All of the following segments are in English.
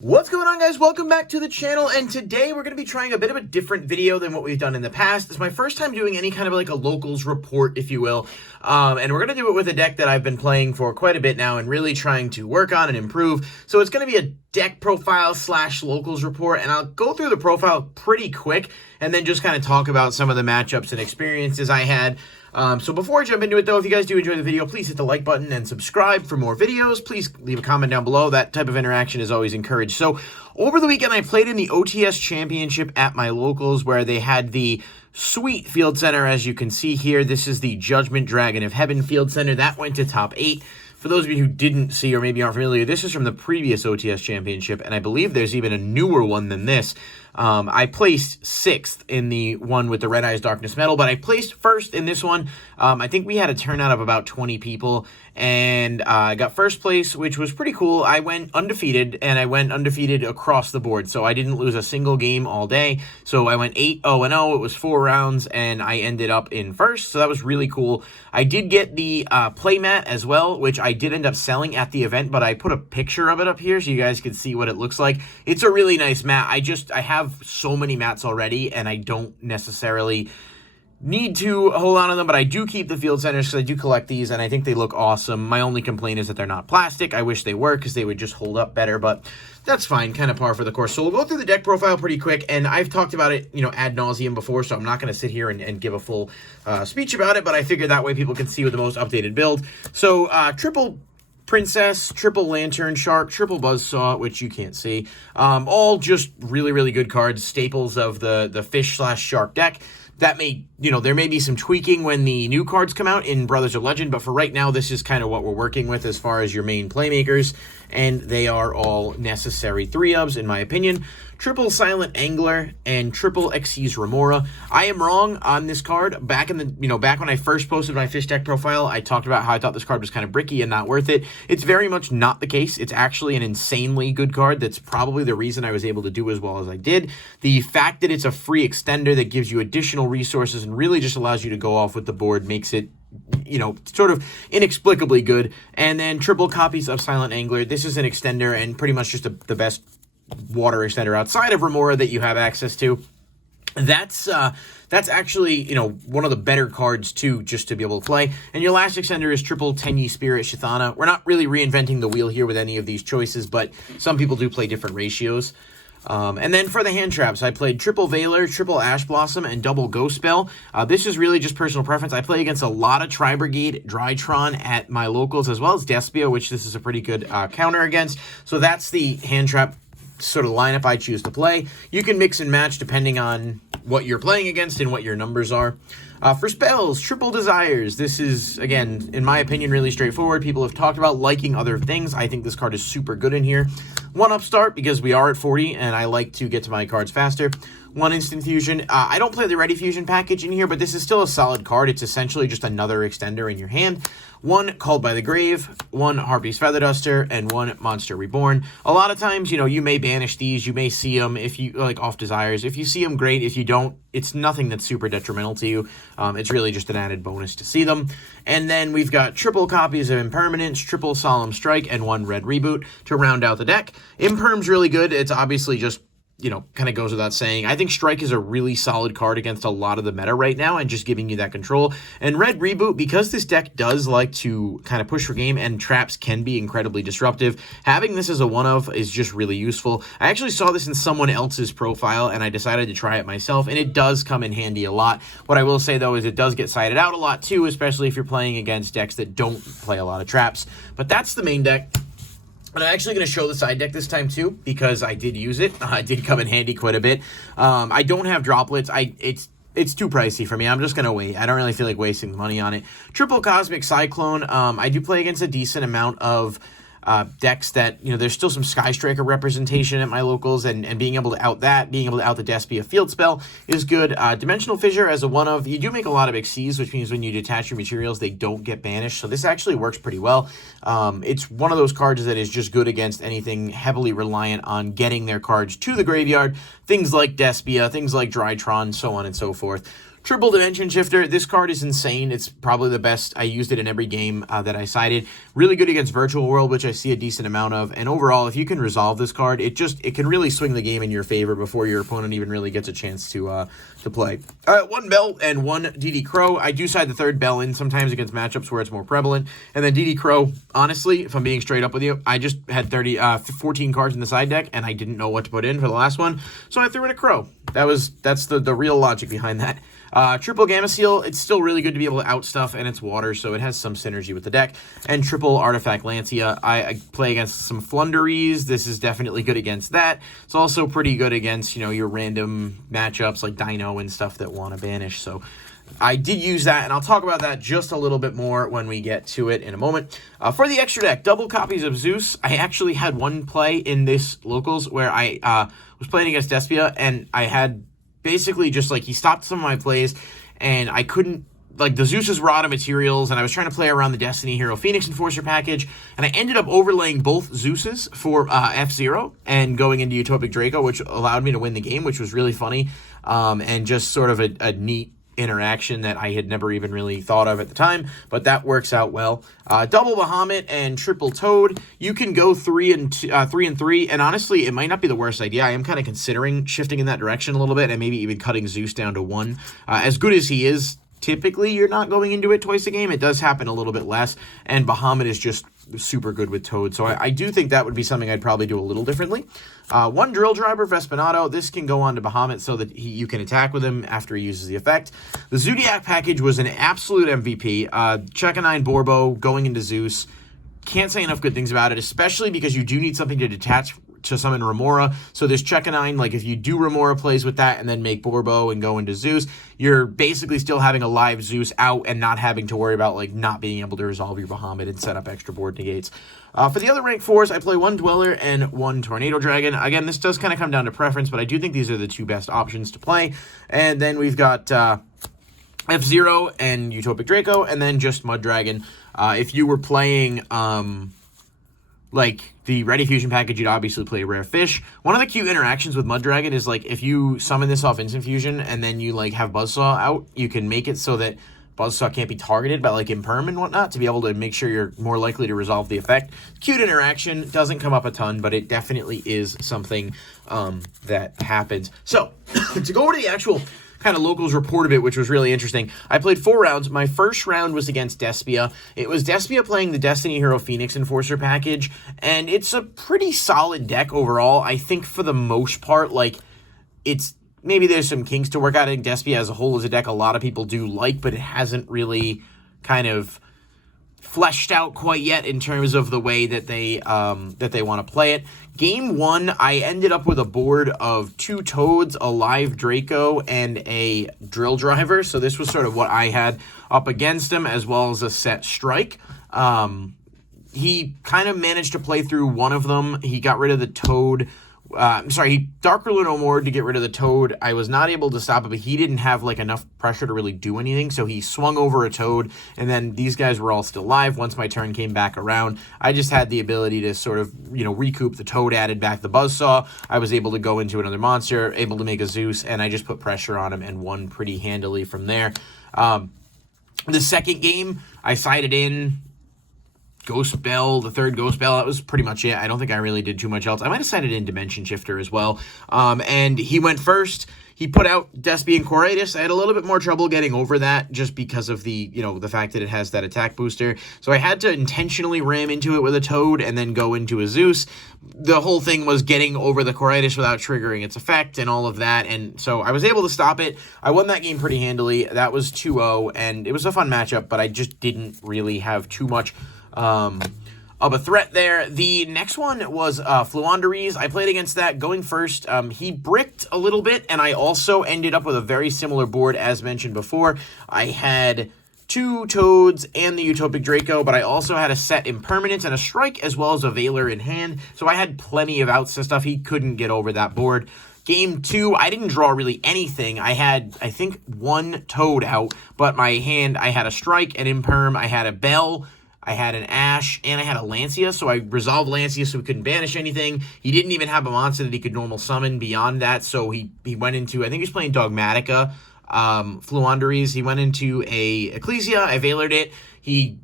What's going on, guys? Welcome back to the channel, and today we're going to be trying a bit of a different video than what we've done in the past. It's my first time doing any kind of like a locals report, if you will, and we're going to do it with a deck that I've been playing for quite a bit now and really trying to work on and improve. So it's going to be a deck profile / locals report, and I'll go through the profile pretty quick and then just kind of talk about some of the matchups and experiences I had. So before I jump into it, though, if you guys do enjoy the video, please hit the like button and subscribe for more videos. Please leave a comment down below. That type of interaction is always encouraged. So over the weekend, I played in the OTS Championship at my locals, where they had the sweet field center, as you can see here. This is the Judgment Dragon of Heaven field center. That went to top 8. For those of you who didn't see or maybe aren't familiar, this is from the previous OTS Championship, and I believe there's even a newer one than this. I placed 6th in the one with the Red Eyes Darkness Metal, but I placed 1st in this one. I think we had a turnout of about 20 people, and I got 1st place, which was pretty cool. I went undefeated, and I went undefeated across the board, so I didn't lose a single game all day. So I went 8-0-0. It was 4 rounds, and I ended up in 1st, so that was really cool. I did get the playmat as well, which I did end up selling at the event, but I put a picture of it up here so you guys can see what it looks like. It's a really nice mat. I have so many mats already, and I don't necessarily need to hold on to them, but I do keep the field centers because I do collect these, and I think they look awesome. My only complaint is that they're not plastic. I wish they were, because they would just hold up better, but that's fine, kind of par for the course. So we'll go through the deck profile pretty quick, and I've talked about it, ad nauseum before, so I'm not going to sit here and give a full speech about it, but I figured that way people can see with the most updated build. So triple Princess, triple Lantern Shark, triple Buzzsaw, which you can't see. All just really, really good cards, staples of the fish / shark deck. That may, there may be some tweaking when the new cards come out in Brothers of Legend, but for right now, this is kind of what we're working with as far as your main playmakers, and they are all necessary 3-ofs, in my opinion. Triple Silent Angler and triple Xyz Remora. I am wrong on this card. Back in the, back when I first posted my fish deck profile, I talked about how I thought this card was kind of bricky and not worth it. It's very much not the case. It's actually an insanely good card. That's probably the reason I was able to do as well as I did. The fact that it's a free extender that gives you additional resources and really just allows you to go off with the board makes it, sort of inexplicably good. And then triple copies of Silent Angler. This is an extender and pretty much just the best water extender outside of Remora that you have access to. That's actually, one of the better cards, too, just to be able to play. And your last extender is triple Tenyi Spirit Shithana. We're not really reinventing the wheel here with any of these choices, but some people do play different ratios. And then for the hand traps, I played triple Veiler, triple Ash Blossom, and double Ghost Spell. This is really just personal preference. I play against a lot of Tri-Brigade Drytron at my locals, as well as Despia, which this is a pretty good counter against. So that's the hand trap sort of lineup I choose to play. You can mix and match depending on what you're playing against and what your numbers are. For spells, triple Desires. This is, again, in my opinion, really straightforward. People have talked about liking other things. I think this card is super good in here. 1 Upstart, because we are at 40, and I like to get to my cards faster. 1 Instant Fusion. I don't play the Ready Fusion package in here, but this is still a solid card. It's essentially just another extender in your hand. 1 Called by the Grave, 1 Harpy's Feather Duster, and 1 Monster Reborn. A lot of times, you may banish these. You may see them if you, off Desires. If you see them, great. If you don't, it's nothing that's super detrimental to you. It's really just an added bonus to see them. And then we've got triple copies of Impermanence, triple Solemn Strike, and 1 Red Reboot to round out the deck. Imperm's really good. It's obviously just, kind of goes without saying. I think Strike is a really solid card against a lot of the meta right now and just giving you that control. And Red Reboot, because this deck does like to kind of push for game and traps can be incredibly disruptive, having this as a 1-of is just really useful. I actually saw this in someone else's profile and I decided to try it myself, and it does come in handy a lot. What I will say, though, is it does get sided out a lot, too, especially if you're playing against decks that don't play a lot of traps. But that's the main deck. And I'm actually going to show the side deck this time, too, because I did use it. It did come in handy quite a bit. I don't have droplets. It's too pricey for me. I'm just going to wait. I don't really feel like wasting money on it. Triple Cosmic Cyclone. I do play against a decent amount of decks that, there's still some Sky Striker representation at my locals, and being able to out the Despia field spell is good. Dimensional Fissure as a 1-of. You do make a lot of Xyz, which means when you detach your materials, they don't get banished. So this actually works pretty well. It's one of those cards that is just good against anything heavily reliant on getting their cards to the graveyard. Things like Despia, things like Drytron, so on and so forth. Triple Dimension Shifter, this card is insane. It's probably the best. I used it in every game that I sided. Really good against Virtual World, which I see a decent amount of. And overall, if you can resolve this card, it can really swing the game in your favor before your opponent even really gets a chance to play. One Bell and one DD Crow. I do side the third Bell in sometimes against matchups where it's more prevalent. And then DD Crow, honestly, if I'm being straight up with you, I just had 14 cards in the side deck, and I didn't know what to put in for the last one, so I threw in a Crow. That's the real logic behind that. Triple Gamma Seal, it's still really good to be able to outstuff, and it's water, so it has some synergy with the deck. And Triple Artifact Lancia, I play against some Flunderies. This is definitely good against that. It's also pretty good against, your random matchups like Dino and stuff that want to banish, so I did use that, and I'll talk about that just a little bit more when we get to it in a moment. For the extra deck, double copies of Zeus. I actually had one play in this Locals where I was playing against Despia, and I had basically just, he stopped some of my plays, and I couldn't, the Zeus's were out of materials, and I was trying to play around the Destiny Hero Phoenix Enforcer package, and I ended up overlaying both Zeus's for F-Zero and going into Utopic Draco, which allowed me to win the game, which was really funny, and just sort of a neat interaction that I had never even really thought of at the time, but that works out well. Double Bahamut and triple Toad. You can go 3 and 3, and honestly, it might not be the worst idea. I am kind of considering shifting in that direction a little bit, and maybe even cutting Zeus down to 1. As good as he is, typically you're not going into it twice a game. It does happen a little bit less, and Bahamut is just super good with Toad, so I do think that would be something I'd probably do a little differently. One Drill Driver, Vespinato. This can go on to Bahamut so that you can attack with him after he uses the effect. The Zodiac package was an absolute MVP. Check-a-9 Borbo going into Zeus. Can't say enough good things about it, especially because you do need something to detach to summon Remora. So there's Check-a-9, if you do Remora plays with that and then make Borbo and go into Zeus, you're basically still having a live Zeus out and not having to worry about not being able to resolve your Bahamut and set up extra board negates. For the other rank 4s, I play one Dweller and one Tornado Dragon. Again, this does kind of come down to preference, but I do think these are the two best options to play. And then we've got F-Zero and Utopic Draco, and then just Mud Dragon. If you were playing the Ready Fusion package, you'd obviously play Rare Fish. One of the cute interactions with Mud Dragon is if you summon this off Instant Fusion and then you have Buzzsaw out, you can make it so that Buzzsaw can't be targeted by Imperm and whatnot to be able to make sure you're more likely to resolve the effect. Cute interaction, doesn't come up a ton, but it definitely is something that happens. So, to go over to the actual kind of Locals report of it, which was really interesting. I played 4 rounds. My first round was against Despia. It was Despia playing the Destiny Hero Phoenix Enforcer package, and it's a pretty solid deck overall. I think for the most part, it's maybe there's some kinks to work out. I think Despia as a whole is a deck a lot of people do but it hasn't really kind of fleshed out quite yet in terms of the way that they want to play it. Game 1, I ended up with a board of 2 Toads, a live Draco, and a Drill Driver. So this was sort of what I had up against him, as well as a set Strike. He kind of managed to play through one of them. He got rid of the Toad. He Dark Ruler no more to get rid of the Toad. I was not able to stop it, but he didn't have enough pressure to really do anything, so he swung over a Toad, and then these guys were all still live once my turn came back around. I just had the ability to sort of, recoup the Toad, added back the Buzzsaw. I was able to go into another monster, able to make a Zeus, and I just put pressure on him and won pretty handily from there. The second game, I sided in Ghost Bell, the third Ghost Bell. That was pretty much it. I don't think I really did too much else. I might have sided in Dimension Shifter as well. And he went first. He put out Despia and Coriatus. I had a little bit more trouble getting over that just because of the, the fact that it has that attack booster. So I had to intentionally ram into it with a Toad and then go into a Zeus. The whole thing was getting over the Coriatus without triggering its effect and all of that. And so I was able to stop it. I won that game pretty handily. That was 2-0, and it was a fun matchup, but I just didn't really have too much of a threat there. The next one was Fluanderies. I played against that going first. He bricked a little bit, and I also ended up with a very similar board as mentioned before. I had 2 Toads and the Utopic Draco, but I also had a set Impermanence and a Strike, as well as a Veiler in hand, so I had plenty of outs and stuff. He couldn't get over that board. Game 2, I didn't draw really anything. I had, I think, 1 Toad out, but my hand, I had a Strike, an Imperm, I had a Bell, I had an Ash, and I had a Lancia, so I resolved Lancia so he couldn't banish anything. He didn't even have a monster that he could normal summon beyond that, so he went into, I think he was playing Dogmatica, Fluanderies. He went into a Ecclesia. I Veilered it. He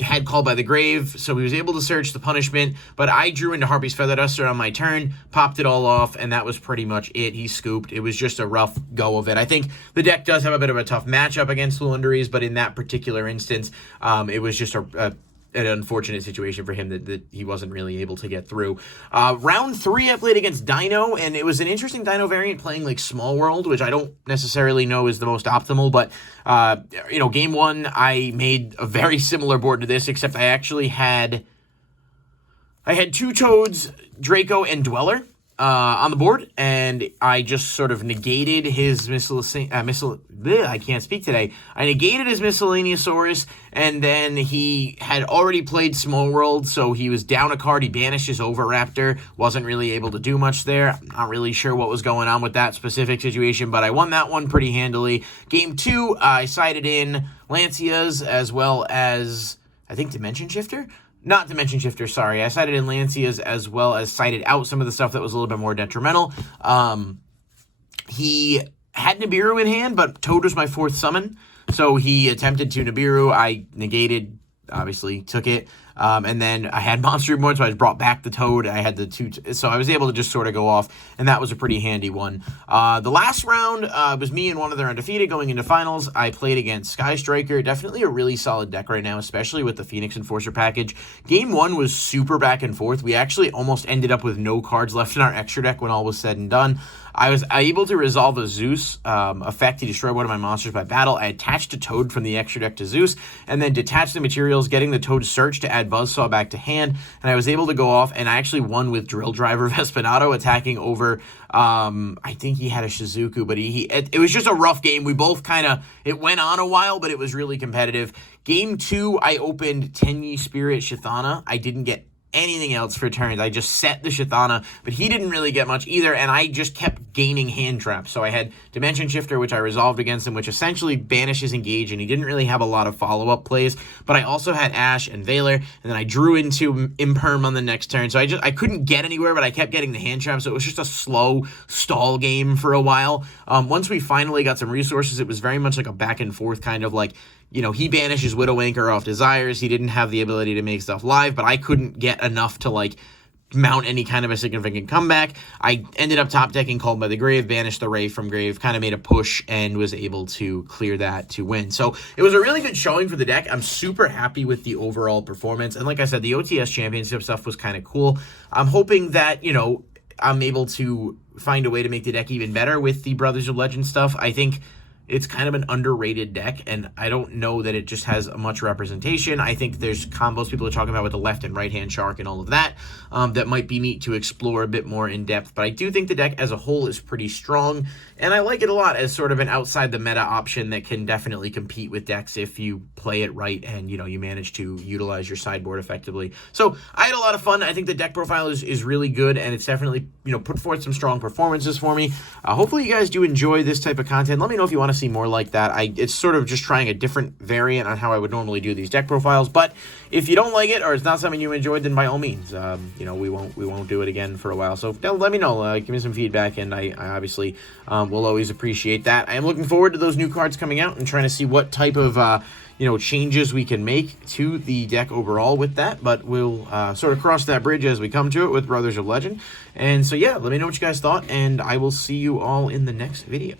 had Called by the Grave, so he was able to search the punishment, but I drew into Harpy's Feather Duster on my turn, popped it all off, and that was pretty much it. He scooped. It was just a rough go of it. I think the deck does have a bit of a tough matchup against Fluanderies, but in that particular instance, it was just an unfortunate situation for him that he wasn't really able to get through. Round 3, I played against Dino, and it was an interesting Dino variant playing like Small World, which I don't necessarily know is the most optimal, but game 1, I made a very similar board to this, except I actually had 2 Toads, Draco, and Dweller on the board, and I just sort of negated his I can't speak today. I negated his Miscellaneousaurus, and then he had already played Small World, so he was down a card. He banished his Oviraptor, wasn't really able to do much there. I'm not really sure what was going on with that specific situation, but I won that one pretty handily. Game 2, I sided in Lancias as well as, I think, Dimension Shifter? Not Dimension Shifter, sorry. I sided in Lancias as well as sided out some of the stuff that was a little bit more detrimental. He had Nibiru in hand, but Toad was my 4th summon, so he attempted to Nibiru. I negated, obviously, took it. And then I had Monster Reborn, so I brought back the Toad. I had the 2, so I was able to just sort of go off, and that was a pretty handy one. The last round was me and one other Undefeated going into finals. I played against Sky Striker, definitely a really solid deck right now, especially with the Phoenix Enforcer package. Game 1 was super back and forth. We actually almost ended up with no cards left in our extra deck when all was said and done. I was able to resolve a Zeus effect to destroy one of my monsters by battle. I attached a Toad from the extra deck to Zeus, and then detached the materials, getting the Toad Search to add Buzzsaw back to hand, and I was able to go off, and I actually won with Drill Driver Vespinato attacking over, I think he had a Shizuku, but it was just a rough game. We both it went on a while, but it was really competitive. Game 2, I opened Tenyi Spirit Shithana. I didn't get anything else for turns. I just set the Shithana, but he didn't really get much either, and I just kept gaining hand traps. So I had Dimension Shifter, which I resolved against him, which essentially banishes Engage, and he didn't really have a lot of follow-up plays, but I also had Ash and Veiler, and then I drew into Imperm on the next turn, so I couldn't get anywhere, but I kept getting the hand traps, so it was just a slow stall game for a while. Once we finally got some resources, it was very much like a back and forth kind of like, he banishes Widow Anchor off Desires. He didn't have the ability to make stuff live, but I couldn't get enough to, mount any kind of a significant comeback. I ended up top decking Called by the Grave, banished the Ray from Grave, kind of made a push, and was able to clear that to win. So it was a really good showing for the deck. I'm super happy with the overall performance. And like I said, the OTS Championship stuff was kind of cool. I'm hoping that, I'm able to find a way to make the deck even better with the Brothers of Legend stuff. I think it's kind of an underrated deck, and I don't know that it just has much representation. I think there's combos people are talking about with the left and right-hand Shark and all of that that might be neat to explore a bit more in depth. But I do think the deck as a whole is pretty strong, and I like it a lot as sort of an outside-the-meta option that can definitely compete with decks if you play it right and, you manage to utilize your sideboard effectively. So I had a lot of fun. I think the deck profile is really good, and it's definitely, put forth some strong performances for me. Hopefully you guys do enjoy this type of content. Let me know if you want to see more like that. It's sort of just trying a different variant on how I would normally do these deck profiles, but if you don't like it or it's not something you enjoyed, then by all means, we won't do it again for a while. So let me know, give me some feedback, and I obviously will always appreciate that. I am looking forward to those new cards coming out and trying to see what type of changes we can make to the deck overall with that, but we'll sort of cross that bridge as we come to it with Brothers of Legend. And so yeah, let me know what you guys thought, and I will see you all in the next video.